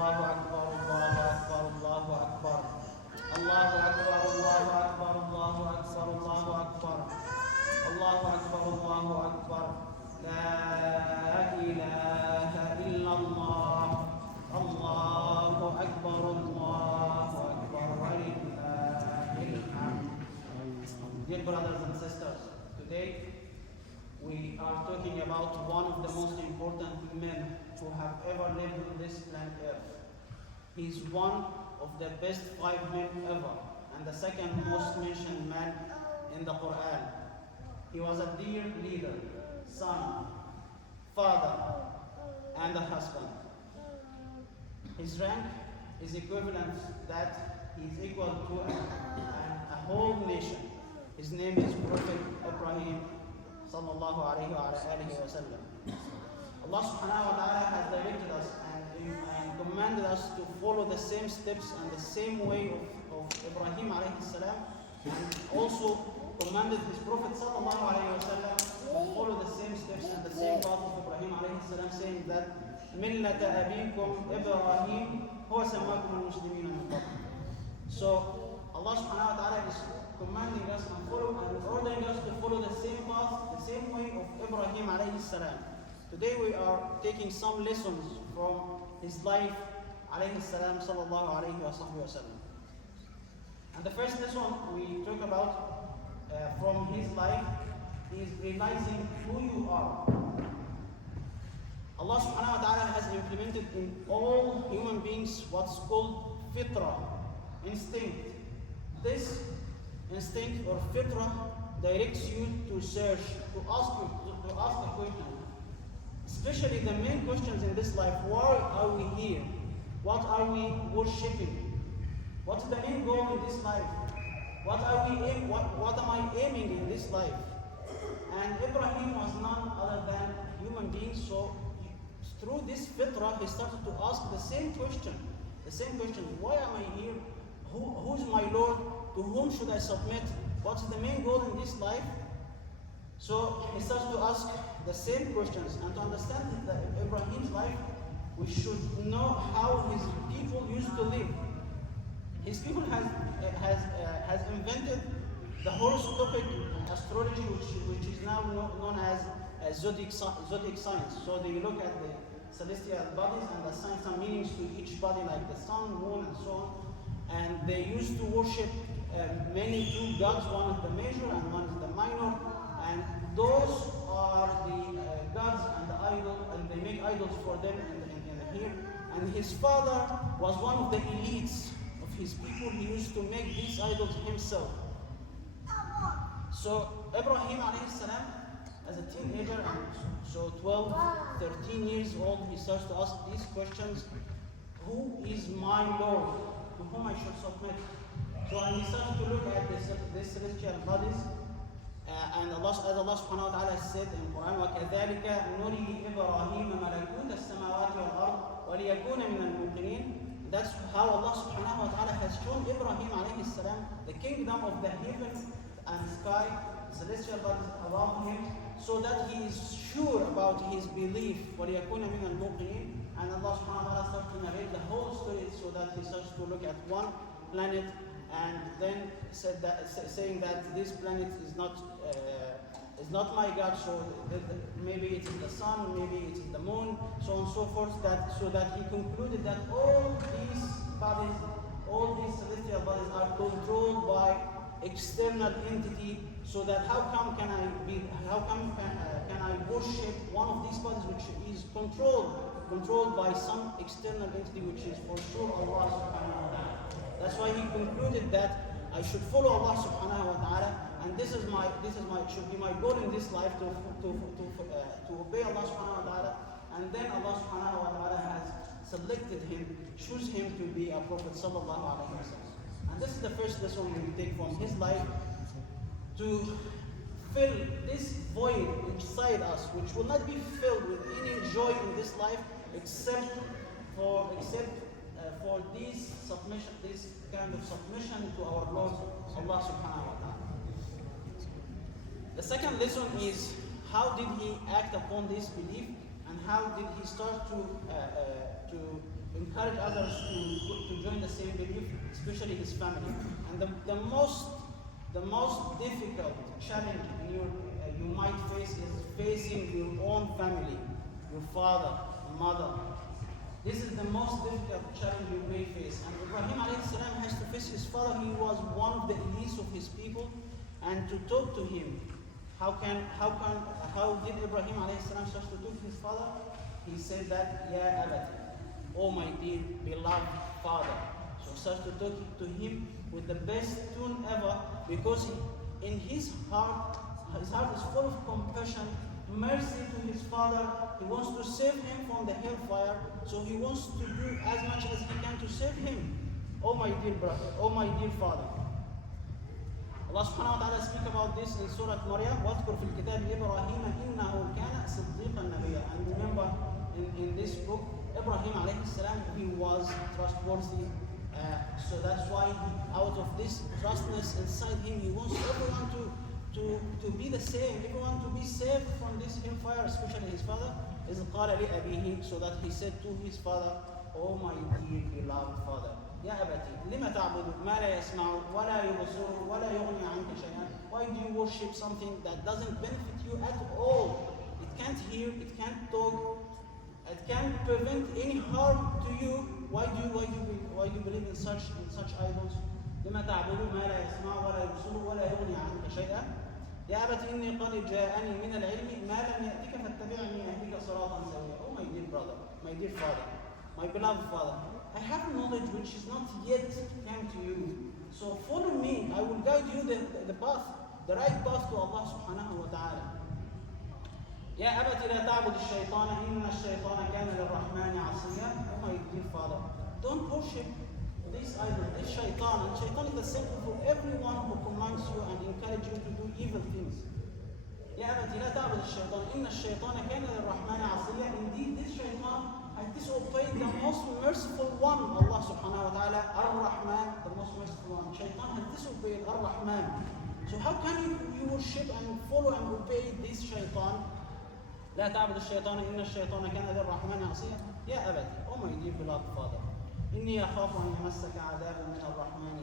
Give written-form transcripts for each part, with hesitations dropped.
Allahu Akbar, Allahu Akbar, Allahu Akbar. Allahu Akbar, Allahu Akbar, Allahu Akbar, Allahu Akbar. Allahu Akbar, Allahu Akbar. La ilaha illallah. Allahu Akbar, Allahu Akbar. Walillahil hamd. Dear brothers and sisters, today we are talking about one of the most important men who have ever lived on this planet Earth. He is one of the best 5 men ever, and the second most mentioned man in the Quran. He was a dear leader, son, father, and a husband. His rank is equivalent that he is equal to a whole nation. His name is Prophet Ibrahim sallallahu alayhi wa alihi wa sallam. Allah subhanahu wa ta'ala has directed us and commanded us to follow the same steps and the same way of Ibrahim alayhi salam, and also commanded his Prophet sallallahu alayhi wa sallam to follow the same steps and the same path of Ibrahim alayhi salam, saying that مِلَّةَ أَبِيكُمْ إِبْرَاهِيمَ هُوَ سَمَّاكُمُ الْمُسْلِمِينَ مِنْ قَبْلُ. So Allah subhanahu wa ta'ala is commanding us and ordering us to follow the same path, the same way of Ibrahim alayhi salam. Today we are taking some lessons from his life alayhi salam sallallahu alayhi wa sallam. And the first lesson we talk about from his life is realizing who you are. Allah subhanahu wa ta'ala has implemented in all human beings what's called fitra, instinct. This instinct or fitra directs you to search, to ask a question. Especially the main questions in this life: why are we here? What are we worshipping? What's the main goal in this life? What am I aiming in this life? And Ibrahim was none other than human being, so through this fitra he started to ask the same question. Why am I here? Who's my Lord? To whom should I submit? What's the main goal in this life? So he starts to ask the same questions, and to understand that Ibrahim's life, we should know how his people used to live. His people has invented the horoscopic astrology, which is now known as zodiac science. So they look at the celestial bodies and assign some meanings to each body, like the sun, moon, and so on. And they used to worship two gods. One is the major and one is the minor. And those are the gods and the idol, and they make idols for them in here. And his father was one of the elites of his people. He used to make these idols himself. So Ibrahim alayhi salam, as a teenager, and so 12, 13 years old, he starts to ask these questions: who is my Lord? To whom I should submit? So and he starts to look at these celestial bodies. And as Allah subhanahu wa ta'ala said in the Quran, وَكَذَلِكَ نُرِي إِبْرَاهِيمَ مَلَكُوتَ السَّمَاوَاتِ وَالْأَرْضِ وَلِيَكُونَ مِنَ الْمُوقِنِينَ. That's how Allah subhanahu wa ta'ala has shown Ibrahim alayhi salam the kingdom of the heaven and sky, celestial bodies above him, so that he is sure about his belief. وَلِيَكُونَ مِنَ الْمُوقِنِينَ. And Allah subhanahu wa ta'ala starts to narrate the whole story, so that he starts to look at one planet, and then saying that this planet is not my God, so maybe it is the sun, maybe it is the moon, so on and so forth. So that he concluded that all these bodies, all these celestial bodies, are controlled by external entity. So that how come can I worship one of these bodies which is controlled by some external entity, which is for sure Allah subhanahu wa ta'ala. That's why he concluded that I should follow Allah subhanahu wa ta'ala, and this should be my goal in this life, to obey Allah subhanahu wa ta'ala. And then Allah subhanahu wa ta'ala has selected him, choose him to be a prophet sallallahu alayhi wa sallam. And this is the first lesson we take from his life, to fill this void inside us, which will not be filled with any joy in this life except for this kind of submission to our Lord Allah subhanahu wa ta'ala. The second lesson is, how did he act upon this belief, and how did he start to encourage others to join the same belief, especially his family. And the most difficult challenge you might face is facing your own family, your father, mother. This is the most difficult challenge you may face. And Ibrahim alayhi salam has to face his father. He was one of the elites of his people, and to talk to him. How did Ibrahim alayhi salam start to talk to his father? He said that, Ya abati, oh my dear beloved father. So starts to talk to him with the best tune ever, because in his heart is full of compassion, mercy to his father. He wants to save him from the hellfire, so he wants to do as much as he can to save him. Oh my dear brother, oh my dear father. Allah subhanahu wa ta'ala speak about this in Surah Maryam. وَاذْكُرْ فِي الْكِتَابِ إِبْرَاهِيمَ إِنَّهُ كَانَ صِدِّيقًا نَبِيًّا. And remember, in this book, Ibrahim alayhi salam, he was trustworthy. So that's why out of this trustness inside him, he wants everyone to be the same, everyone to be saved from this hellfire, especially his father. إِذْ قَالَ لِأَبِيهِ, so that he said to his father, oh my dear beloved father, يا أبتي لما تعبد ما لا يسمع ولا يبصر ولا يغني عنك شيئا. Why do you worship something that doesn't benefit you at all? It can't hear, it can't talk, it can't prevent any harm to you. Why do you believe in such idols? لما تعبد ما لا يسمع ولا يبصر ولا يغني عنك شيئا. يا أبتي إني قد جاءني من العلم ما لم يأتك فاتبعني أهدك صراطا سويا. Oh my dear brother, my dear father, my beloved father, I have knowledge which is not yet came to you. So follow me. I will guide you the path, the right path to Allah subhanahu wa ta'ala. يا أبت لا تعبد الشيطان إن الشيطان كان للرحمن عصيا. Oh my dear father, don't worship this idol, this shaitan. And shaitan is the symbol for everyone who commands you and encourages you to do evil things. يا أبت لا تعبد الشيطان إن الشيطان كان للرحمن عصيا. Indeed, this shaitan has disobeyed the most merciful one, Allah subhanahu wa ta'ala, Ar-Rahman, the most merciful one. Shaitan has disobeyed Ar-Rahman. So how can you worship and follow and obey this shaitan? لا تعبد الشيطان إن الشيطان كان للرحمن عصيا. يا أبتي, oh my dear beloved father, إني أخاف أن يمسك عذاب من الرحمن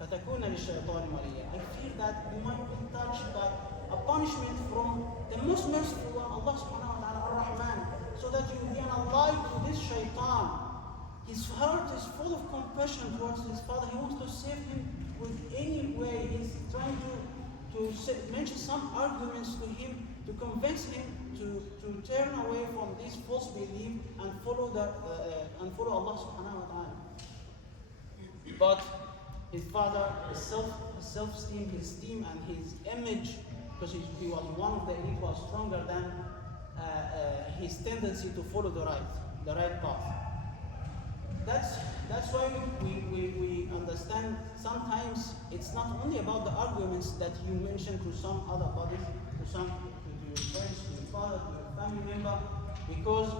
فتكون للشيطان وليا. I fear that you might be touched by a punishment from the most merciful one, Allah subhanahu wa ta'ala, Ar-Rahman, so that you will be an ally to this shaitan. His heart is full of compassion towards his father. He wants to save him with any way. He's trying to mention some arguments to him to convince him to turn away from this false belief and follow Allah subhanahu wa ta'ala. But his father, his self-esteem, his esteem and his image, because he was one of the elite, was stronger than his tendency to follow the right path. That's why we understand sometimes it's not only about the arguments that you mention to some other bodies, to your friends, to your father, to your family member, because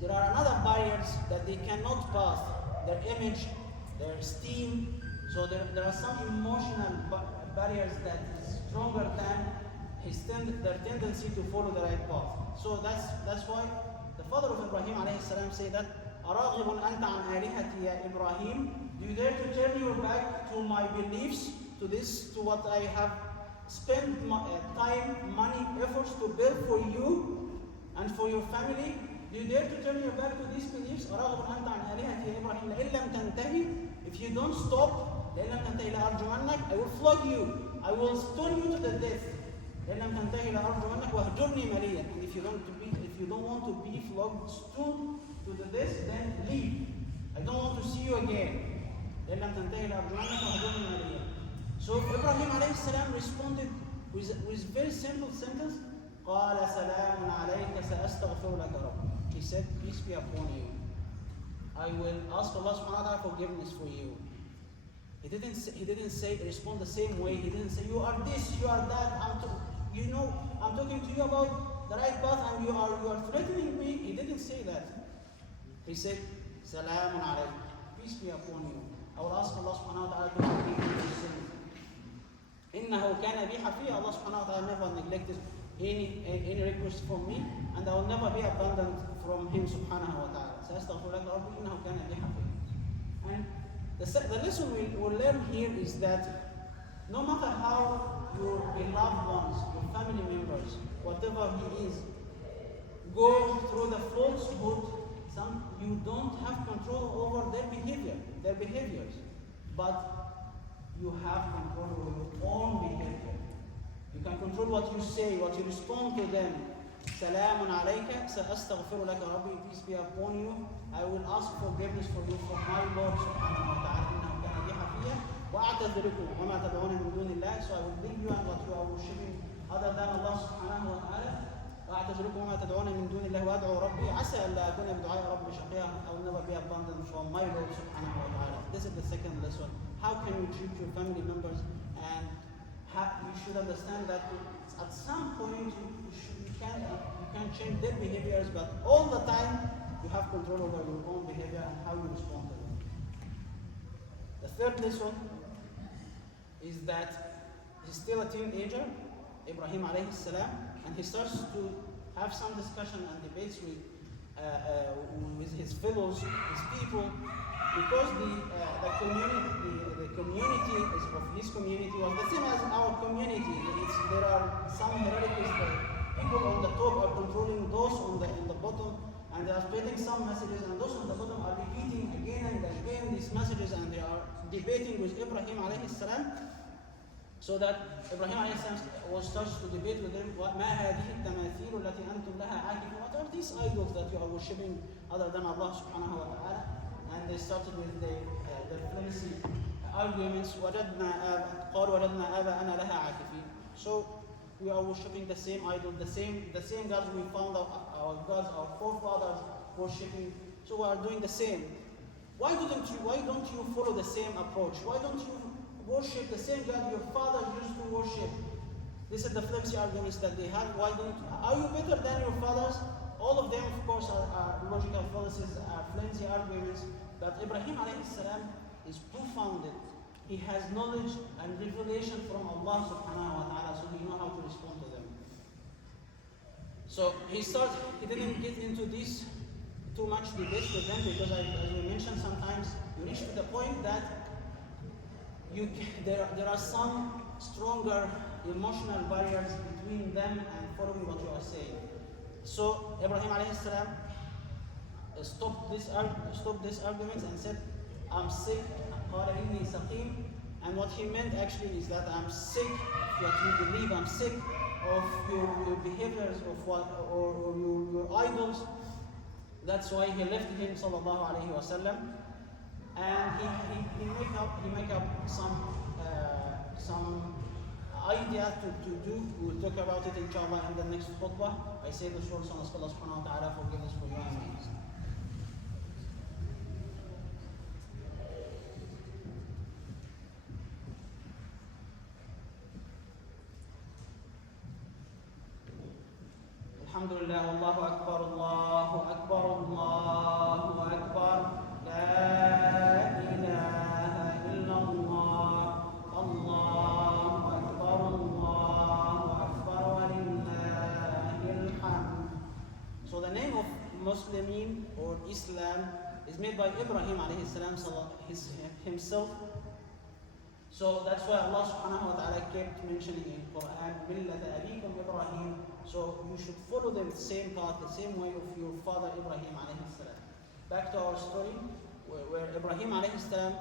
there are another barriers that they cannot pass, their image, their esteem. So there are some emotional barriers that is stronger than their tendency to follow the right path. So that's why the father of Ibrahim alayhi salam say that, أَرَاغِبٌ أَنْتَ عَنْ آلِهَتِي يَا إِبْرَاهِيمُ. Do you dare to turn your back to my beliefs, to what I have spent time, money, efforts to build for you and for your family? Do you dare to turn your back to these beliefs? أَرَاغِبٌ أَنْتَ عَنْ آلِهَتِي يَا إِبْرَاهِيمُ لَإِن لَمْ تَنْتَهِ. If you don't stop, لَإِن لَمْ تَنْتَهِ لَأَرْجُمَنَّكَ. I will flog you. I will stone you to the death. لَإِن لَمْ تَنْتَهِ لَأَرْجُمَنَّكَ وَاهْجُرْنِي مَلِيًّا. And if you don't want to be flogged, stoned to the death, then leave. I don't want to see you again. لَإِن لَمْ تَنْتَهِ لَأَرْجُمَنَّكَ وَاهْجُرْنِي مَلِيًّا. So Ibrahim alayhi salam responded with very simple sentence. قَالَ سَلَامٌ عَلَيْكَ سَأَسْتَغْفِرُ لَكَ رَبِّي. He said, peace be upon you. I will ask Allah subhanahu wa ta'ala forgiveness for you. He didn't say respond the same way. He didn't say you are this, you are that. I'm talking to you about the right path and you are threatening me. He didn't say that. He said, Salamun alayk, peace be upon you. I will ask Allah subhanahu wa ta'ala to forgive me your sin. إِنَّهُ كَانَ بِي حَفِيًّا. Allah subhanahu wa ta'ala never neglected any request from me, and I will never be abandoned from him subhanahu wa ta'ala. سأستغفر لك ربي إنه كان بي حفيًّا. And the lesson we'll learn here is that no matter how your beloved ones, your family members, whatever he is, go through the falsehood, you don't have control over their behaviors, but you have control over your own behavior. You can control what you say, what you respond to them. Salamun alayka, sa'astaghfiru laka rabbi, peace be upon you. I will ask forgiveness for you from my Lord subhanahu wa ta'ala, innahu kana bi hafiya, wa a'tadhirukum wa ma tad'una min dunillah. So I will leave you and what you are worshipping other than Allah subhanahu wa ta'ala. وأعتذركم وما تدعون من دون الله وأدعو ربي عسى ألا أكون بدعاء ربي شقيا. I will never be abandoned from my Lord subhanahu wa ta'ala. This is the second lesson. How can you treat your family members? And you should understand that at some point you can change their behaviors, but all the time you have control over your own behavior and how you respond to them. The third lesson is that he's still a teenager, Ibrahim alayhi salam, and he starts to have some discussion and debates with his fellows, his people, because the community of his community was the same as our community. There are some hierarchies that people on the top are controlling those on the bottom, and they are spreading some messages, and those on the bottom are repeating again and again these messages, and they are debating with Ibrahim alayhi salam. So that Ibrahim alayhi salam starts to debate with them, ما هذه التماثيل التي أنتم لها عاكفون? What are these idols that you are worshipping other than Allah subhanahu wa ta'ala? And they started with the flimsy arguments. قالوا وجدنا آباءنا لها عاكفين. So we are worshipping the same idol, the same gods we found our gods, our forefathers worshipping. So we are doing the same. Why don't you follow the same approach? Why don't you worship the same God your fathers used to worship? This is the flimsy arguments that they have. Are you better than your fathers? All of them, of course, are logical fallacies, are flimsy arguments. But Ibrahim alayhi salam is profounded. He has knowledge and revelation from Allah subhanahu wa ta'ala, so he knows how to respond to them. So he didn't get into this too much debates with them, because as we mentioned, sometimes you reach to the point that there are some stronger emotional barriers between them and following what you are saying. So Ibrahim alayhi salam stopped this argument and said, I'm sick. And what he meant actually is that I'm sick of what you believe, I'm sick of your behaviors, or your idols. That's why he left him sallallahu alayhi wa sallam. And he make up some idea to do. We'll talk about it inshallah in the next khutbah. I say the short son of Allah subhanahu wa ta'ala forgiveness for you and me. Alhamdulillah, Allahu Akbar, Allahu Akbar, Allahu Akbar. La ilaha illallah, Allahu Akbar, Allahu Akbar, wa lillahil hamd. So the name of Muslimin or Islam is made by Ibrahim alayhi salam himself. So that's why Allah subhanahu wa ta'ala kept mentioning in Quran, Millata abikum Ibrahim. So you should follow the same path, the same way of your father Ibrahim alayhi salam. Back to our story, where Ibrahim alayhi salam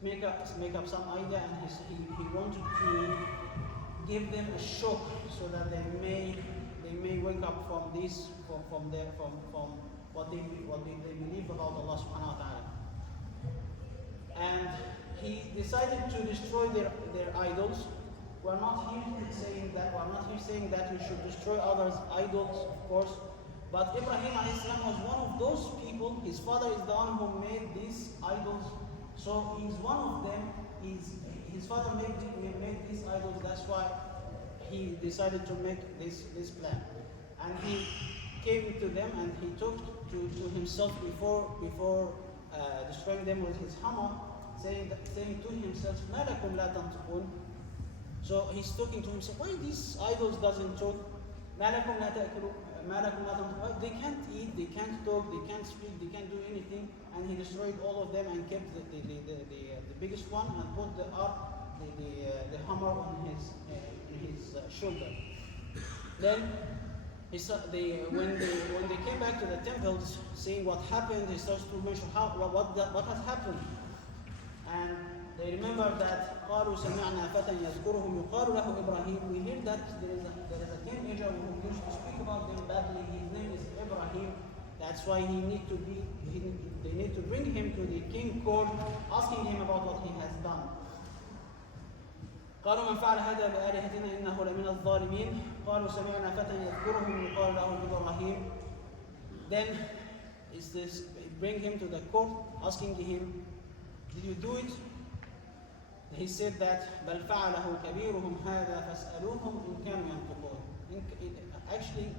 make up some idea, and he wanted to give them a shock so that they may wake up from what they believe about Allah subhanahu wa ta'ala. And he decided to destroy their idols. We're not here saying that we should destroy others' idols, of course. But Ibrahim alayhi salam was one of those people. His father is the one who made these idols. So he's one of them. His father made these idols. That's why he decided to make this plan. And he came to them and he took to himself before destroying them with his hammer, saying to himself, مَا لَكُمْ لَا تَنْطِقُونَ. So he's talking to himself, why these idols doesn't talk? مَا لَكُمْ لَا تَأْكُلُونَ. They can't eat, they can't talk, they can't speak, they can't do anything. and he destroyed all of them and kept the biggest one and put the hammer on his shoulder. Then when they came back to the temples, seeing what happened, he starts to mention what has happened, and they remember that قالوا سمعنا فتى يذكرهم يقال له إبراهيم. We hear that there is a teenager who used to speak about them badly. His name is Ibrahim. That's why they need to bring him to the king court, asking him about what he has done. قالوا من فعل هذا بآلهتنا إنه لمن الظالمين. قالوا سمعنا فتى يذكرهم يقال له إبراهيم. Then bring him to the court, asking him, did you do it? He said that بل فعله كبيرهم هذا فاسألوهم إن كانوا ينطقون. Actually,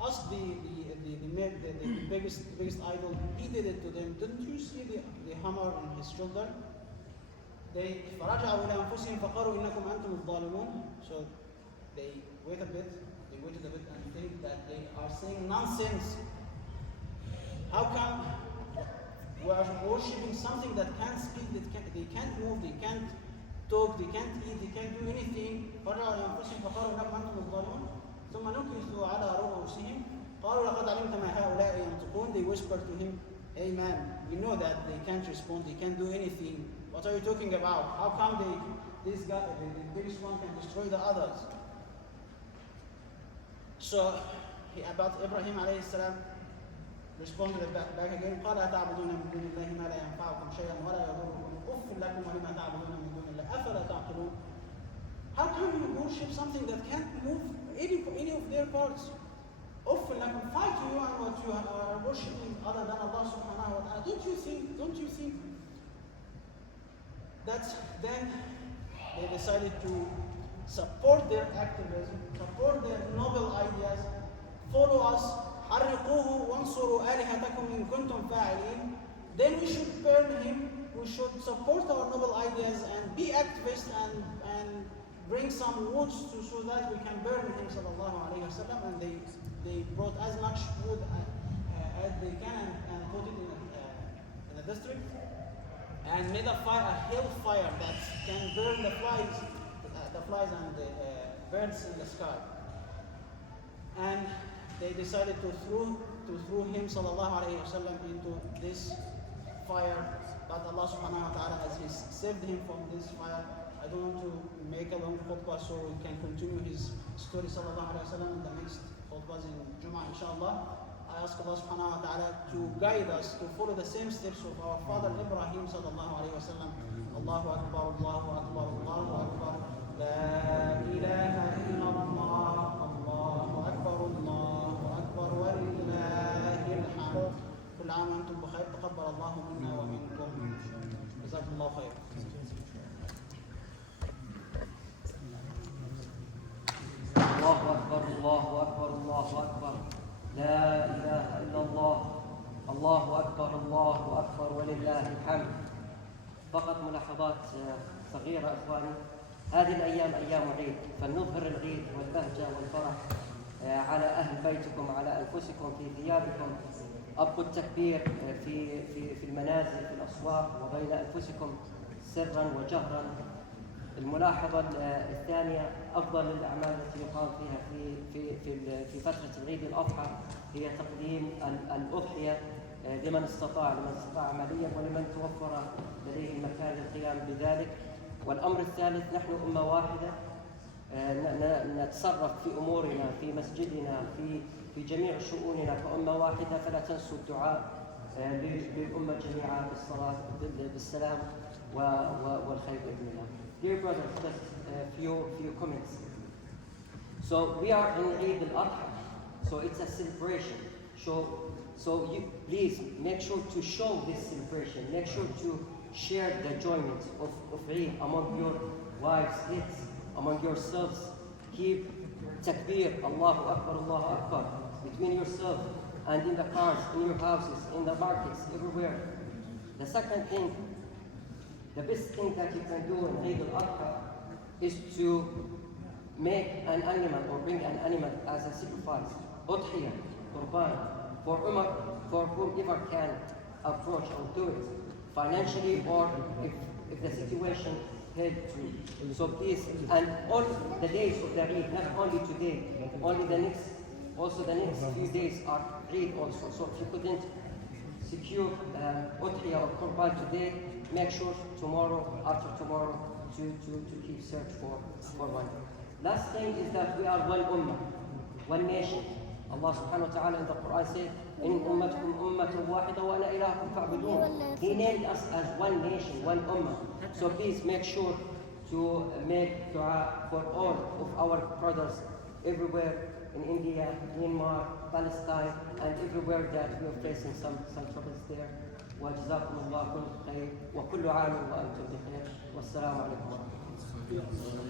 ask the biggest idol. He did it to them. Didn't you see the hammer on his shoulder? They فرجعوا إلى أنفسهم فقالوا إنكم أنتم الظالمون. So they waited a bit and think that they are saying nonsense. How come we are worshipping something that can't speak, they can't move, they can't talk, they can't eat, they can't do anything. فرجعوا إلى أنفسهم فقالوا إنكم أنتم الظالمون. ثم نكسوا على رؤوسهم قالوا لقد علمت ما هؤلاء ينطقون. They whispered to him, hey man, we know that they can't respond, they can't do anything. What are you talking about? How come this guy, the biggest one, can destroy the others? So about Ibrahim alayhi salam responded back again. قال أتعبدون من دون الله ما لا ينفعكم شيئا ولا يضركم أف لكم ولما تعبدون من دون الله أفلا تعقلون. How come you worship something that can't move any of their parts? أف لكم, fight you and what you are worshiping other than Allah subhanahu wa ta'ala. Don't you think? Then they decided to support their activism, support their noble ideas, follow us, حرقوه وانصروا آلهتكم إن كنتم فاعلين. Then we should burn him, we should support our noble ideas and be activists and bring some wood so that we can burn him sallallahu alayhi wa sallam. And they brought as much wood as they can and put it in a district and made a hellfire that can burn the flies and the birds in the sky. And they decided to throw him sallallahu alayhi wa sallam into this fire. But Allah subhanahu wa ta'ala has saved him from this fire. I don't want to make a long khutbah, so we can continue his story sallallahu alayhi wa sallam in the next khutbahs in Jum'ah inshallah. I ask Allah subhanahu wa ta'ala to guide us to follow the same steps of our father Ibrahim sallallahu alayhi wa sallam. Allahu Akbar, Allahu Akbar, Allahu Akbar. La ilaha illallah, Allahu Akbar, Allahu Akbar, wa lillahi alhamd. كل عام وأنتم بخير. تقبل الله منا ومنكم. جزاكم الله خير. الله أكبر الله أكبر الله أكبر لا إله إلا الله الله أكبر الله أكبر ولله الحمد. فقط ملاحظات صغيرة إخواني. هذه الأيام أيام عيد، فلنظهر العيد والبهجة والفرح على أهل بيتكم، على أنفسكم، في ثيابكم. أبقوا التكبير في المنازل، في الأسواق، وبين أنفسكم سرا وجهرا. الملاحظة الثانية، أفضل الأعمال التي يقام فيها في فترة عيد الأضحى هي تقديم الأضحية لمن استطاع عمليا ولمن توفر لديه المكان للقيام بذلك. والأمر الثالث، نحن أمة واحدة نتصرف في أمورنا، في مسجدنا، في جميع شؤوننا كأمة واحدة، فلا تنسوا الدعاء للأمة جميعا بالصلاة بالسلام والخير بإذن الله. Dear brothers, just a few comments. So we are in Eid al-Adha, so it's a celebration. So you please make sure to show this celebration. Make sure to share the enjoyment of Eid among your wives, kids, among yourselves. Keep takbir, Allahu Akbar, between yourselves and in the cars, in your houses, in the markets, everywhere. The second thing, the best thing that you can do in Eid al-Adha is to make an animal or bring an animal as a sacrifice, udhiyah, qurban, for whomever can approach or do it financially, or if the situation helps you. So please, and all the days of the Eid, not only today, only the next, also the next few days are Eid also. So if you couldn't secure Udhiyah or Qurban today, make sure tomorrow, after tomorrow, to keep search for one. Last thing is that we are one ummah, one nation. Allah subhanahu wa ta'ala in the Quran said, إن أمتكم أمة واحدة وأنا إلهكم فاعبدون. He named us as one nation, one ummah. So please make sure to make dua for all of our brothers everywhere in India, Myanmar, Palestine, and everywhere that we are facing some troubles there. وجزاكم الله كل خير وكل عام وأنتم بخير والسلام عليكم ورحمة الله.